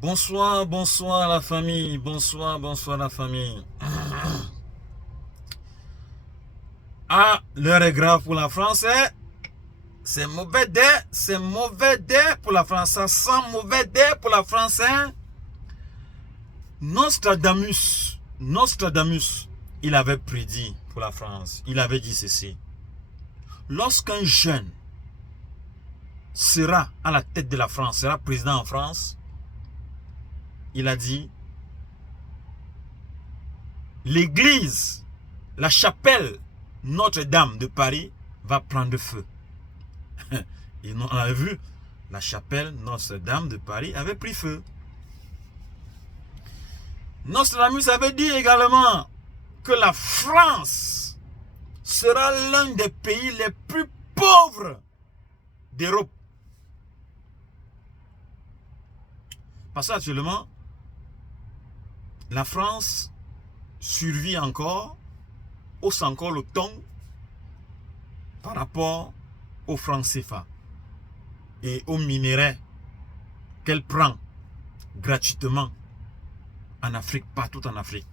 Bonsoir, bonsoir la famille, bonsoir, bonsoir la famille. Ah, l'heure est grave pour la France. C'est mauvais dé pour la France. Ça sent mauvais dé pour la France. Nostradamus, il avait prédit pour la France. Il avait dit ceci. Lorsqu'un jeune sera à la tête de la France, sera président en France, il a dit, l'église, la chapelle Notre-Dame de Paris va prendre feu. Et on avait vu, la chapelle Notre-Dame de Paris avait pris feu. Nostradamus avait dit également que la France sera l'un des pays les plus pauvres d'Europe. Parce qu'actuellement, la France survit encore, hausse encore le ton par rapport au franc CFA et aux minéraux qu'elle prend gratuitement en Afrique, partout en Afrique.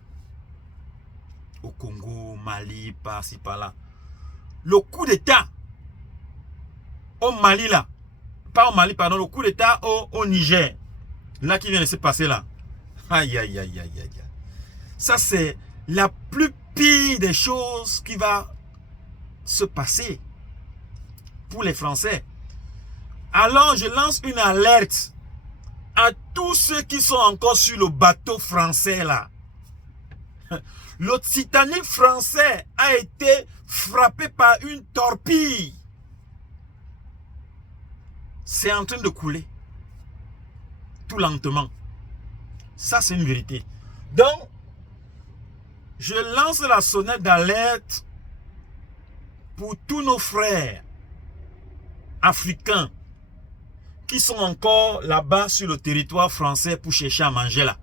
Au Congo, Mali, par-ci, par-là. Le coup d'État au Mali, là, pas au Mali, pardon, le coup d'État au Niger, là qui vient de se passer là. Aïe, aïe, aïe, aïe, aïe. Ça, c'est la plus pire des choses qui va se passer pour les Français. Alors, je lance une alerte à tous ceux qui sont encore sur le bateau français là. Le Titanic français a été frappé par une torpille. C'est en train de couler. Tout lentement. Ça, c'est une vérité. Donc, je lance la sonnette d'alerte pour tous nos frères africains qui sont encore là-bas sur le territoire français pour chercher à manger là.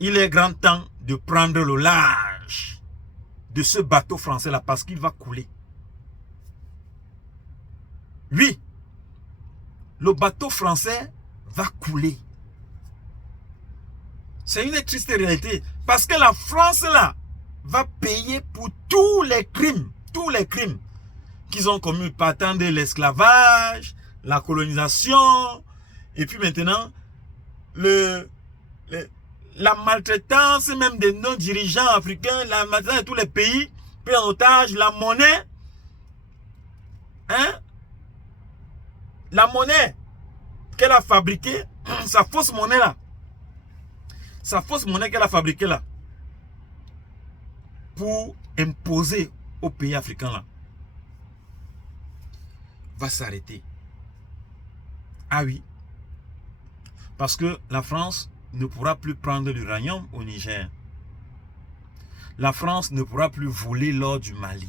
Il est grand temps de prendre le large de ce bateau français là parce qu'il va couler. Oui, le bateau français va couler. C'est une triste réalité parce que la France là va payer pour tous les crimes qu'ils ont commis, partant de l'esclavage, la colonisation, et puis maintenant la maltraitance même de nos dirigeants africains, la maltraitance de tous les pays pris en otage, la monnaie, la monnaie qu'elle a fabriquée, sa fausse monnaie là, qu'elle a fabriquée là, pour imposer aux pays africains là, va s'arrêter. Ah oui, parce que la France ne pourra plus prendre l'uranium au Niger. La France ne pourra plus voler l'or du Mali.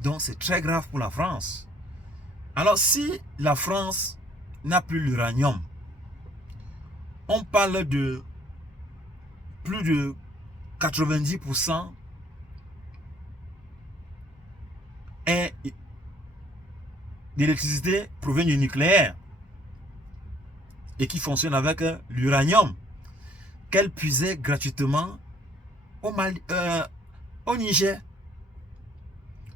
Donc c'est très grave pour la France. Alors si la France n'a plus l'uranium, on parle de plus de 90% d'électricité provient du nucléaire et qui fonctionne avec l'uranium qu'elle puisait gratuitement au Mali, au Niger.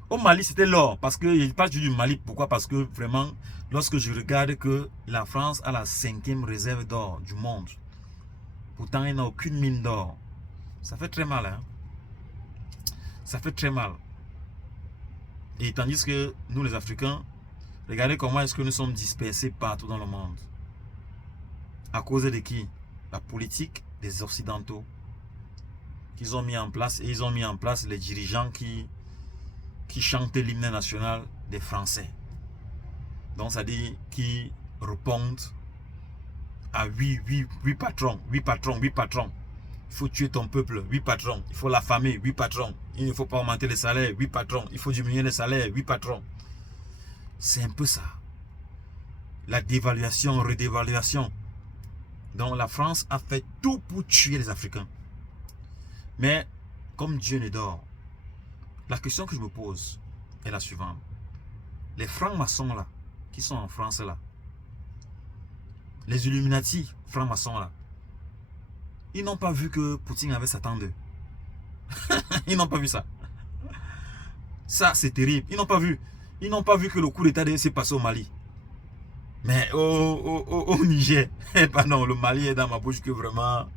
Au Mali, c'était l'or, parce que je parle du Mali. Pourquoi? Parce que vraiment, lorsque je regarde que la France a la 5e réserve d'or du monde, pourtant elle n'a aucune mine d'or, ça fait très mal, hein? Ça fait très mal. Et tandis que nous les Africains, regardez comment est-ce que nous sommes dispersés partout dans le monde. À cause de qui? La politique des Occidentaux qu'ils ont mis en place. Et ils ont mis en place les dirigeants qui chantaient l'hymne national des Français. Donc ça dit qui répondent à oui patron, oui patron, oui patron. Il faut tuer ton peuple, oui patron. Il faut l'affamer, oui patron. Il ne faut pas augmenter les salaires, oui patron. Il faut diminuer les salaires, oui patron. C'est un peu ça. La dévaluation, redévaluation. Donc la France a fait tout pour tuer les Africains. Mais comme Dieu ne dort, la question que je me pose est la suivante. Les francs-maçons là, qui sont en France là, les Illuminati francs-maçons là, ils n'ont pas vu que Poutine avait Satan d'eux. Ils n'ont pas vu ça. Ça, c'est terrible. Ils n'ont pas vu. Ils n'ont pas vu que le coup d'état s'est passé au Mali. Mais au Niger, pardon, le Mali est dans ma bouche que vraiment,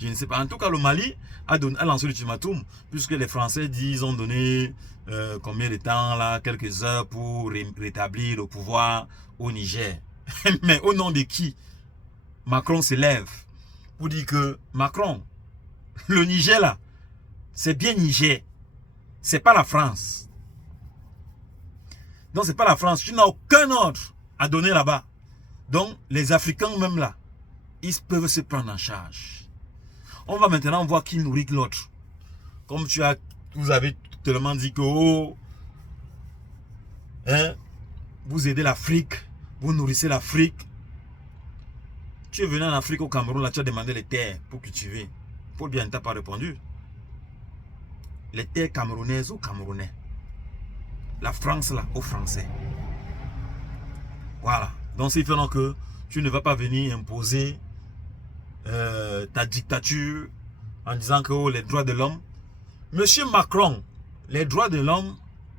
je ne sais pas. En tout cas, le Mali a lancé l'ultimatum, puisque les Français disent qu'ils ont donné combien de temps là, quelques heures pour rétablir le pouvoir au Niger. Mais au nom de qui Macron se lève pour dire que Macron, le Niger là, c'est bien Niger, c'est pas la France. Donc c'est pas la France, tu n'as aucun ordre à donner là-bas. Donc les Africains même là, ils peuvent se prendre en charge. On va maintenant voir qui nourrit l'autre. Comme vous avez tellement dit que oh, hein, vous aidez l'Afrique, vous nourrissez l'Afrique. Tu es venu en Afrique, au Cameroun, là, tu as demandé les terres pour cultiver. Paul Biya ne t'a pas répondu. Les terres camerounaises aux Camerounais. La France, là, aux Français. Voilà. Donc, c'est fait que tu ne vas pas venir imposer ta dictature en disant que oh, les droits de l'homme. Monsieur Macron, les droits de l'homme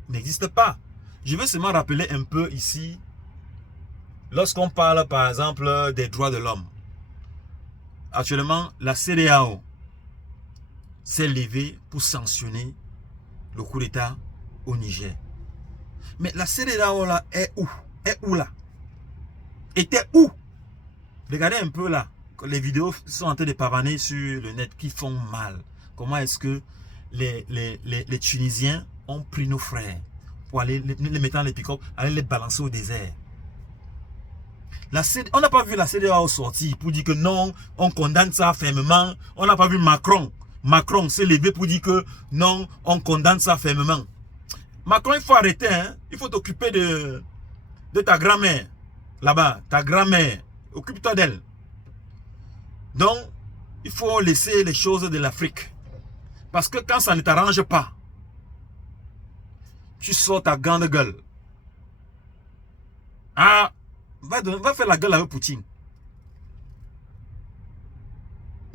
n'existent pas. Je vais seulement rappeler un peu ici. Lorsqu'on parle par exemple des droits de l'homme, actuellement la CEDEAO s'est levée pour sanctionner le coup d'état au Niger. Mais la CEDEAO là est où? Est où là? Était où? Regardez un peu là, les vidéos sont en train de pavaner sur le net qui font mal. Comment est-ce que les Tunisiens ont pris nos frères pour aller les mettre dans les pick-up, aller les balancer au désert? On n'a pas vu la CEDEAO sortir pour dire que non, on condamne ça fermement. On n'a pas vu Macron. Macron s'est levé pour dire que non, on condamne ça fermement. Macron, il faut arrêter. Hein? Il faut t'occuper de ta grand-mère. Là-bas, ta grand-mère. Occupe-toi d'elle. Donc, il faut laisser les choses de l'Afrique. Parce que quand ça ne t'arrange pas, tu sors ta grande gueule. Ah, va faire la gueule avec Poutine.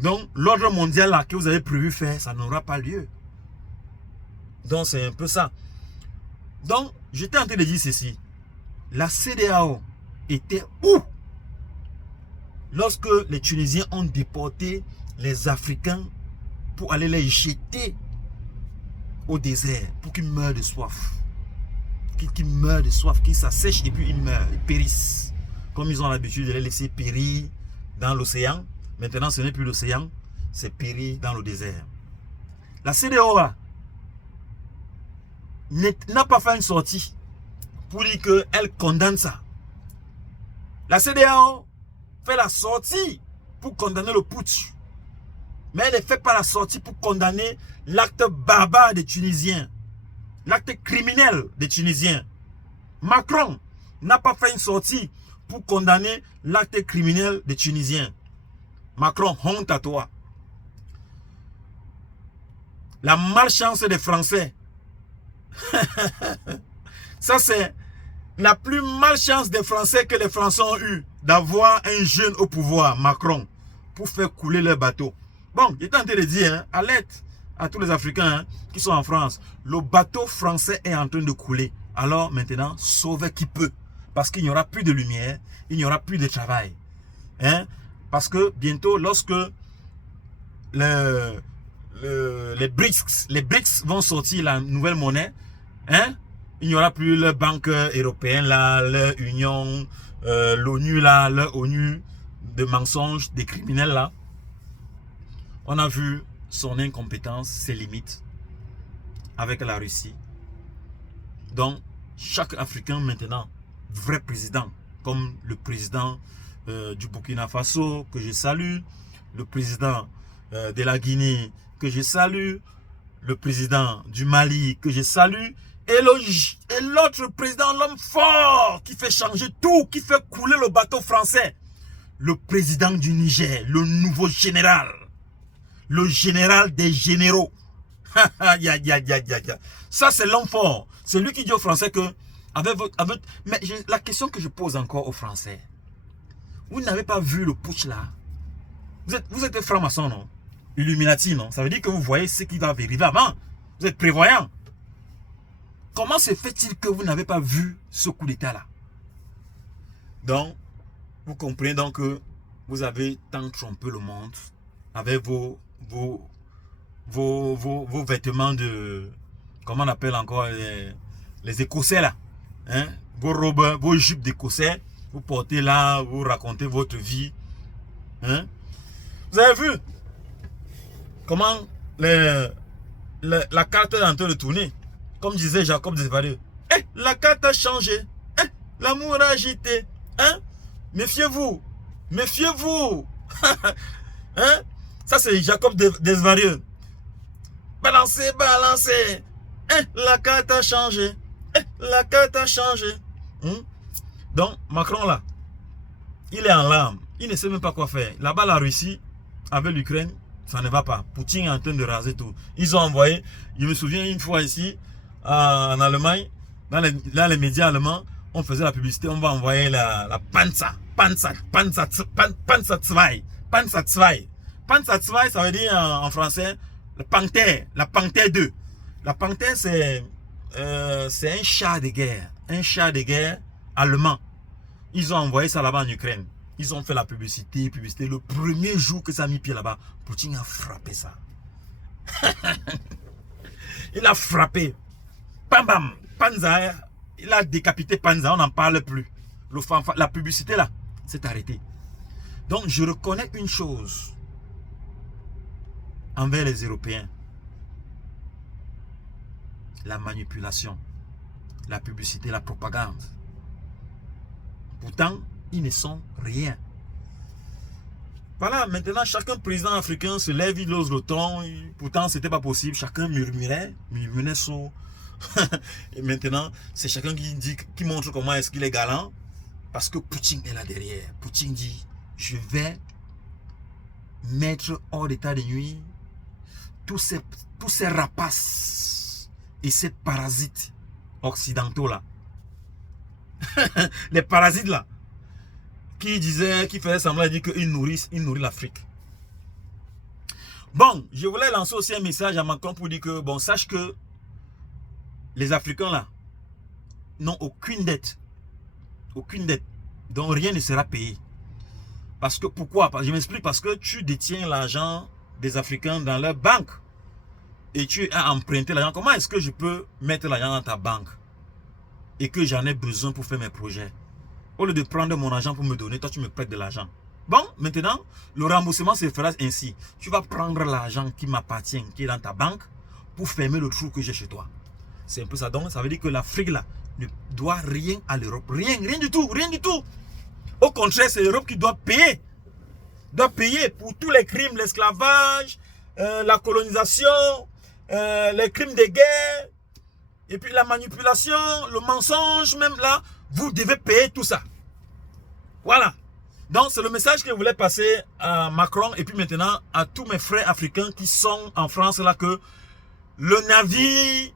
Donc, l'ordre mondial là, que vous avez prévu faire, ça n'aura pas lieu. Donc, c'est un peu ça. Donc, j'étais en train de dire ceci. La CEDEAO était où lorsque les Tunisiens ont déporté les Africains pour aller les jeter au désert pour qu'ils meurent de soif? Qu'ils meurent de soif, qu'ils s'assèchent et puis ils meurent, ils périssent. Comme ils ont l'habitude de les laisser périr dans l'océan. Maintenant, ce n'est plus l'océan, c'est périr dans le désert. La CEDEAO n'a pas fait une sortie pour dire qu'elle condamne ça. La CEDEAO fait la sortie pour condamner le putsch. Mais elle ne fait pas la sortie pour condamner l'acte barbare des Tunisiens. L'acte criminel des Tunisiens. Macron n'a pas fait une sortie pour condamner l'acte criminel des Tunisiens. Macron, honte à toi. La malchance des Français. Ça, c'est la plus malchance des Français que les Français ont eu d'avoir un jeune au pouvoir, Macron, pour faire couler leur bateau. Bon, j'étais en train de dire, hein, alerte à tous les Africains hein, qui sont en France. Le bateau français est en train de couler. Alors maintenant, sauvez qui peut. Parce qu'il n'y aura plus de lumière, il n'y aura plus de travail. Hein? Parce que bientôt, lorsque les BRICS vont sortir la nouvelle monnaie, hein? Il n'y aura plus la banque européenne, là, l'Union, l'ONU, là, l'ONU de mensonges, des criminels, là. On a vu son incompétence, ses limites avec la Russie. Donc, chaque Africain maintenant, vrai président, comme le président du Burkina Faso, que je salue, le président de la Guinée, que je salue, le président du Mali, que je salue, et l'autre président, l'homme fort, qui fait changer tout, qui fait couler le bateau français, le président du Niger, le nouveau général, le général des généraux. Ça, c'est l'homme fort. C'est lui qui dit aux Français que, mais la question que je pose encore aux Français, Vous n'avez pas vu le putsch là? Vous êtes franc-maçon, non? Illuminati, non? Ça veut dire que vous voyez ce qui va arriver avant. Vous êtes prévoyant. Comment se fait-il que vous n'avez pas vu ce coup d'état là? Donc, vous comprenez donc que vous avez tant trompé le monde avec vos vêtements de... Comment on appelle encore les Écossais là, hein? Vos robes, vos jupes d'Écossais, vous portez là, vous racontez votre vie, hein? Vous avez vu comment la carte est en train de tourner? Comme disait Jacob Desvarieux. Eh, la carte a changé. Eh, l'amour a agité. Hein? Méfiez-vous. Méfiez-vous. Hein? Ça, c'est Jacob Desvarieux. Balancez, balancez. Eh, la carte a changé. Eh, la carte a changé. Donc, Macron, là, il est en larmes. Il ne sait même pas quoi faire. Là-bas, la Russie, avec l'Ukraine, ça ne va pas. Poutine est en train de raser tout. Ils ont envoyé, je me souviens une fois ici, en Allemagne, dans les médias allemands, on faisait la publicité, on va envoyer la Panzer 2. Panzer 2, ça veut dire en français, la Panthère 2. La Panthère, c'est un char de guerre. Un char de guerre allemand. Ils ont envoyé ça là-bas en Ukraine. Ils ont fait la publicité. Le premier jour que ça a mis pied là-bas, Poutine a frappé ça. Il a frappé. Bam bam. Panzer, il a décapité Panzer, on n'en parle plus. La publicité là, s'est arrêtée. Donc je reconnais une chose envers les Européens. La manipulation, la publicité, la propagande. Pourtant, ils ne sont rien. Voilà, maintenant, chacun président africain se lève, il ose le ton. Pourtant, ce n'était pas possible. Chacun murmurait son... Et maintenant, c'est chacun qui montre comment est-ce qu'il est galant. Parce que Poutine est là derrière. Poutine dit, je vais mettre hors d'état de nuit tous ces rapaces et ces parasites occidentaux là. Les parasites là. Qui faisait semblant de dire qu'ils nourrissent l'Afrique. Bon, je voulais lancer aussi un message à Macron pour dire que, bon, sache que les Africains là n'ont aucune dette. Aucune dette. Donc rien ne sera payé. Parce que, pourquoi? Je m'explique, parce que tu détiens l'argent des Africains dans leur banque. Et tu as emprunté l'argent. Comment est-ce que je peux mettre l'argent dans ta banque? Et que j'en ai besoin pour faire mes projets? Au lieu de prendre mon argent pour me donner, toi tu me prêtes de l'argent. Bon, maintenant, le remboursement se fera ainsi. Tu vas prendre l'argent qui m'appartient, qui est dans ta banque, pour fermer le trou que j'ai chez toi. C'est un peu ça. Donc, ça veut dire que l'Afrique, là, ne doit rien à l'Europe. Rien du tout, rien du tout. Au contraire, c'est l'Europe qui doit payer. Doit payer pour tous les crimes, l'esclavage, la colonisation, les crimes de guerre, et puis la manipulation, le mensonge, même là, vous devez payer tout ça. Voilà. Donc, c'est le message que je voulais passer à Macron et puis maintenant à tous mes frères africains qui sont en France là, que le navire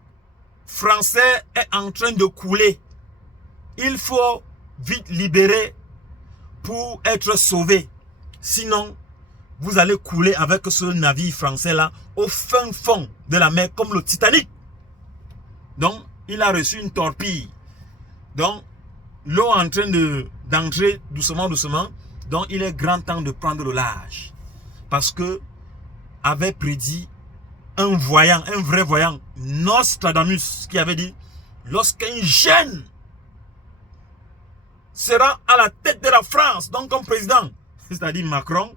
français est en train de couler. Il faut vite libérer pour être sauvé. Sinon, vous allez couler avec ce navire français là au fin fond de la mer comme le Titanic. Donc, il a reçu une torpille. Donc, l'eau est en train d'entrer doucement. Donc, il est grand temps de prendre le large. Parce que, avait prédit un voyant, un vrai voyant, Nostradamus, qui avait dit, lorsqu'un jeune sera à la tête de la France, donc comme président, c'est-à-dire Macron,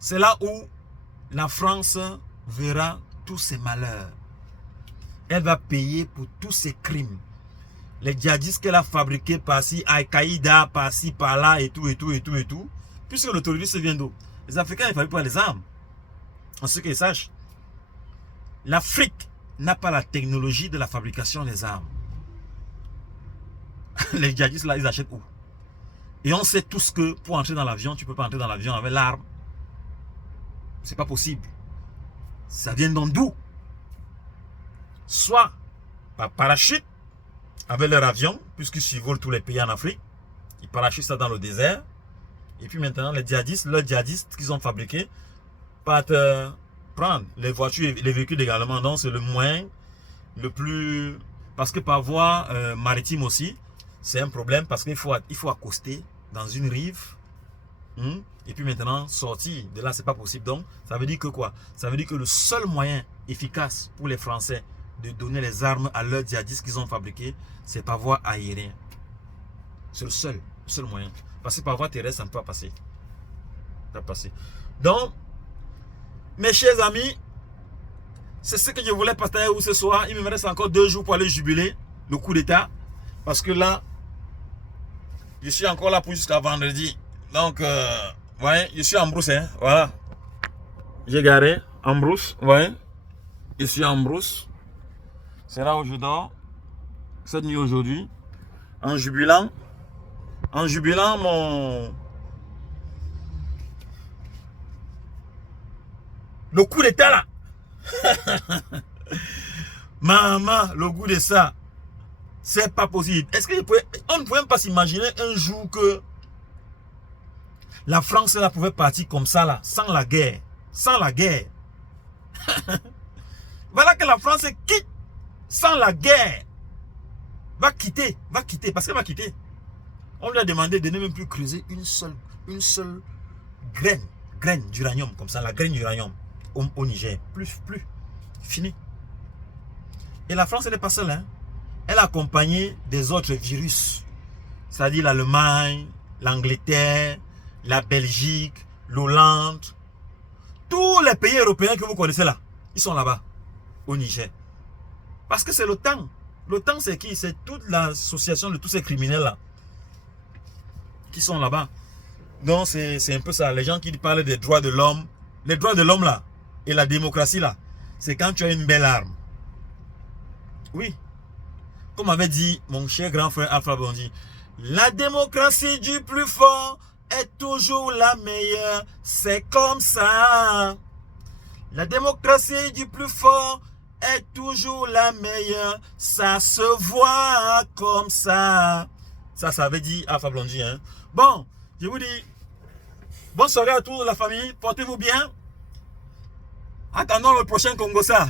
c'est là où la France verra tous ses malheurs. Elle va payer pour tous ses crimes. Les djihadistes qu'elle a fabriqués par-ci, Al-Qaïda, par-ci, par-là, et tout. Puisque le terrorisme vient d'où? Les Africains ne fabriquent pas les armes. En ce qu'ils sachent, l'Afrique n'a pas la technologie de la fabrication des armes. Les djihadistes là, ils achètent où? Et on sait tous que pour entrer dans l'avion, tu ne peux pas entrer dans l'avion avec l'arme. C'est pas possible. Ça vient donc d'où? Soit par parachute, avec leur avion, puisqu'ils survolent tous les pays en Afrique. Ils parachutent ça dans le désert. Et puis maintenant, les djihadistes, leurs djihadistes qu'ils ont fabriqués, partent prendre les voitures et les véhicules également. Donc c'est le moyen le plus... Parce que par voie maritime aussi, c'est un problème parce qu'il faut accoster dans une rive. Et puis maintenant, sortir de là, c'est pas possible. Donc, ça veut dire que quoi? Ça veut dire que le seul moyen efficace pour les Français de donner les armes à leurs djihadistes qu'ils ont fabriqués, c'est par voie aérienne. C'est le seul moyen. Parce que par voie terrestre, ça ne peut pas passer. Ça peut passer. Donc, mes chers amis, c'est ce que je voulais partager ce soir. Il me reste encore 2 jours pour aller jubiler le coup d'État. Parce que là, je suis encore là pour jusqu'à vendredi. Donc, voyez, je suis en brousse, hein, voilà. J'ai garé en brousse, voyez. Je suis en brousse. C'est là où je dors. Cette nuit aujourd'hui. En jubilant le coup d'État là. Maman, le goût de ça, c'est pas possible. Est-ce que on ne pouvait même pas s'imaginer un jour que la France là pouvait partir comme ça là, sans la guerre. Sans la guerre. Voilà que la France quitte sans la guerre. Va quitter, parce qu'elle va quitter. On lui a demandé de ne même plus creuser une seule graine d'uranium, comme ça, la graine d'uranium au Niger. Plus. Fini. Et la France, elle n'est pas seule. Hein. Elle a accompagné des autres virus. C'est-à-dire l'Allemagne, l'Angleterre, la Belgique, l'Hollande. Tous les pays européens que vous connaissez là, ils sont là-bas, au Niger. Parce que c'est l'OTAN. L'OTAN, c'est qui? C'est toute l'association de tous ces criminels-là qui sont là-bas. Donc, c'est un peu ça. Les gens qui parlent des droits de l'homme. Les droits de l'homme, là, et la démocratie, là, c'est quand tu as une belle arme. Oui. Comme avait dit mon cher grand frère Alpha Blondy, la démocratie du plus fort est toujours la meilleure. C'est comme ça. La démocratie du plus fort est toujours la meilleure. Ça se voit comme ça. Ça veut dire Alpha Blondy. Hein. Bon, je vous dis, bonne soirée à tous la famille. Portez-vous bien. Attendons le prochain Congo ça.